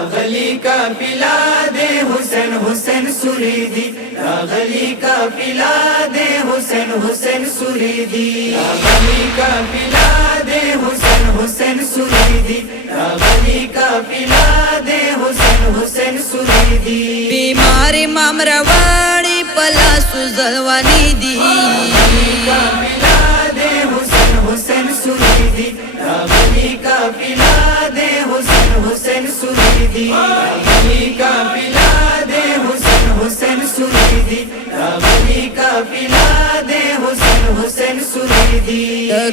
रागली का पिला दे हुसैन हुसैन सुरीदी, रागली का पिला दे हुसैन हुसैन सुरीदी, रागली का पिला दे हुसैन हुसैन सुरीदी, रागली का पिला दे हुसैन हुसैन सुरीदी। बीमार इमाम रवाड़ी पला सुजलवानी दी, रागली का पिला दे हुसैन हुसैन सुरीदी, रागली का पिला दे हुसैन हुसैन सुरीदी, रागली का पिला दे हुसैन हुसैन सुरीदी, रागली का पिला दे हुसैन हुसैन सुरीदी।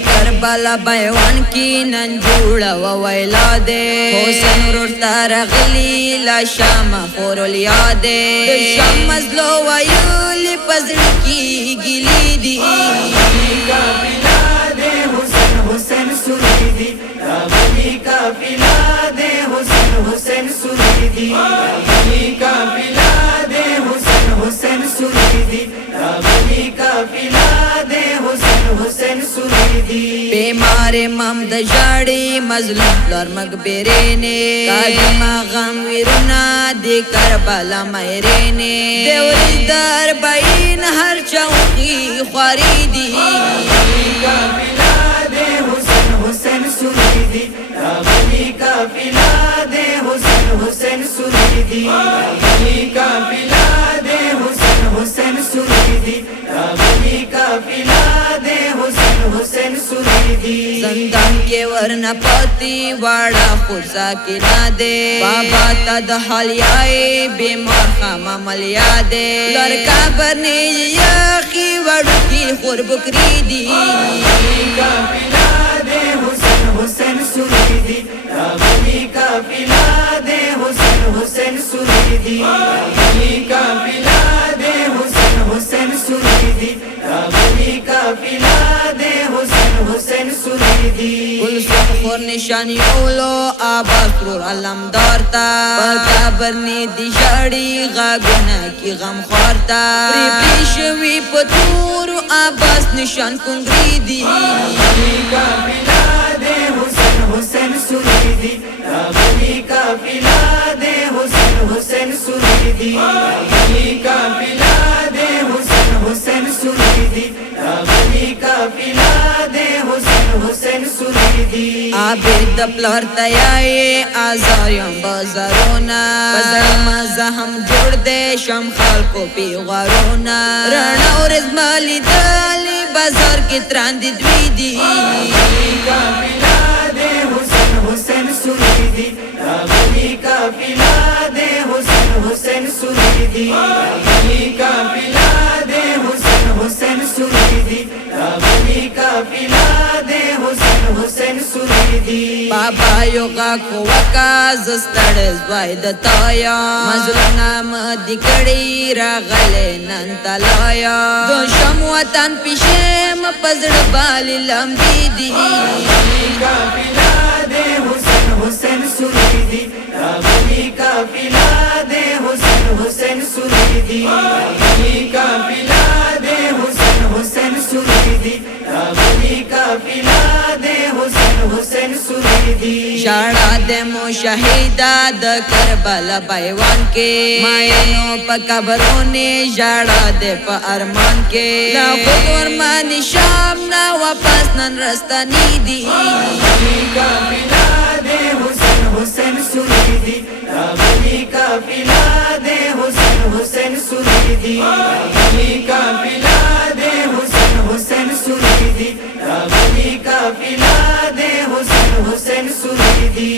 करबला बैवान की नंजूड़ा वैला दे, हुसैन रुता रगली ला शाम खोरल यादे, शाम मजलो वायुली पजड़ की गिली दी, रागली का पिला दे हुसैन हुसैन सुरीदी, रागली का पिला दे हुसैन हुसैन सुरीदी, रागली का पिला दे हुसैन हुसैन सुरीदी, रागली का पिला दे हुसैन हुसैन सुरीदी। बीमार इमाम दजाड़ी मजलूम लर मकबरे ने, कादिमा गम विरुना दे करबला मेरे ने, देवरी दर बाइन हर चौकी ख्वारीदी, रागली का पिला दे हुसैन हुसैन सुरीदी, रागली का पिला दे हुसैन हुसैन सुरीदी, रागली का पिला दे हुसैन हुसैन सुरीदी, रागली का पिला दे हुसैन हुसैन सुरीदी। जंदान के वरना पति वाड़ा खुर्सा के ना दे, बाबा तद हलियाए बीमार खामा मलिया दे, लड़का बने यकी वड़की खुरबुकरी दी, रागली का पिला दे हुसैन हुसैन सुरीदी, रागली का पिला दे हुसैन हुसैन सुरीदी, रागली का पिला दे हुसैन हुसैन सुरीदी, रागली का पिला दे हुसैन हुसैन सुरीदी। कुलसुम खोर निशान योलो आबाद सुरूर अलमदार ता, बरकाबर ने दिशाड़ी गागुना की गम खारता, रिपीशवी पतूर आबास निशान कुंगरी दी, रागली का पिला दे हुसैन हुसैन सुरीदी, रागली का पिला दे हुसैन हुसैन सुरीदी, रागली का पिला दे हुसैन हुसैन सुरीदी, रागली का पिला दे हुसैन हुसैन सुरीदी। आबिद प्लर तयाए आजारियों बाजारोना, बजर मजा हम जोड़ दे शम खाल को पी वारोना, रणा और इस्माली दाली बाजार की त्रांदी द्वीदी, रागली का पिला दे हुसैन हुसैन सुरीदी, रागली का पिला दे हुसैन हुसैन सुरीदी, रागली का पिला दे हुसैन हुसैन सुरीदी, रागली का पिला दे हुसैन हुसैन सुरीदी। बाबा योगा को वका जस्तड़ वायद ताया, मजलूना मदिकड़ी रागले नंतलाया, दो शमवतन पिशेम पजड़ बाली लंबी दी, रागली का पिला दे हुसैन हुसैन सुरीदी, रागली का पिला दे हुसैन हुसैन सुरीदी, रागली का पिला दे हुसैन हुसैन सुरीदी, रागली का पिला दे हुसैन हुसैन सुरीदी। शाड़ा दे मुशाहिदा द करबला बैवान के, मायनो प कब्रों ने शाड़ा दे प अरमान के, ना खुद अरमान शाम ना वापस नन रास्ता नी दी, रागली का पिला दे हुसैन हुसैन सुरीदी, रागली का पिला दे हुसैन हुसैन सुरीदी, रागली का पिला दे हुसैन हुसैन सुरीदी, रागली का पिला दे हुसैन हुसैन सुरीदी।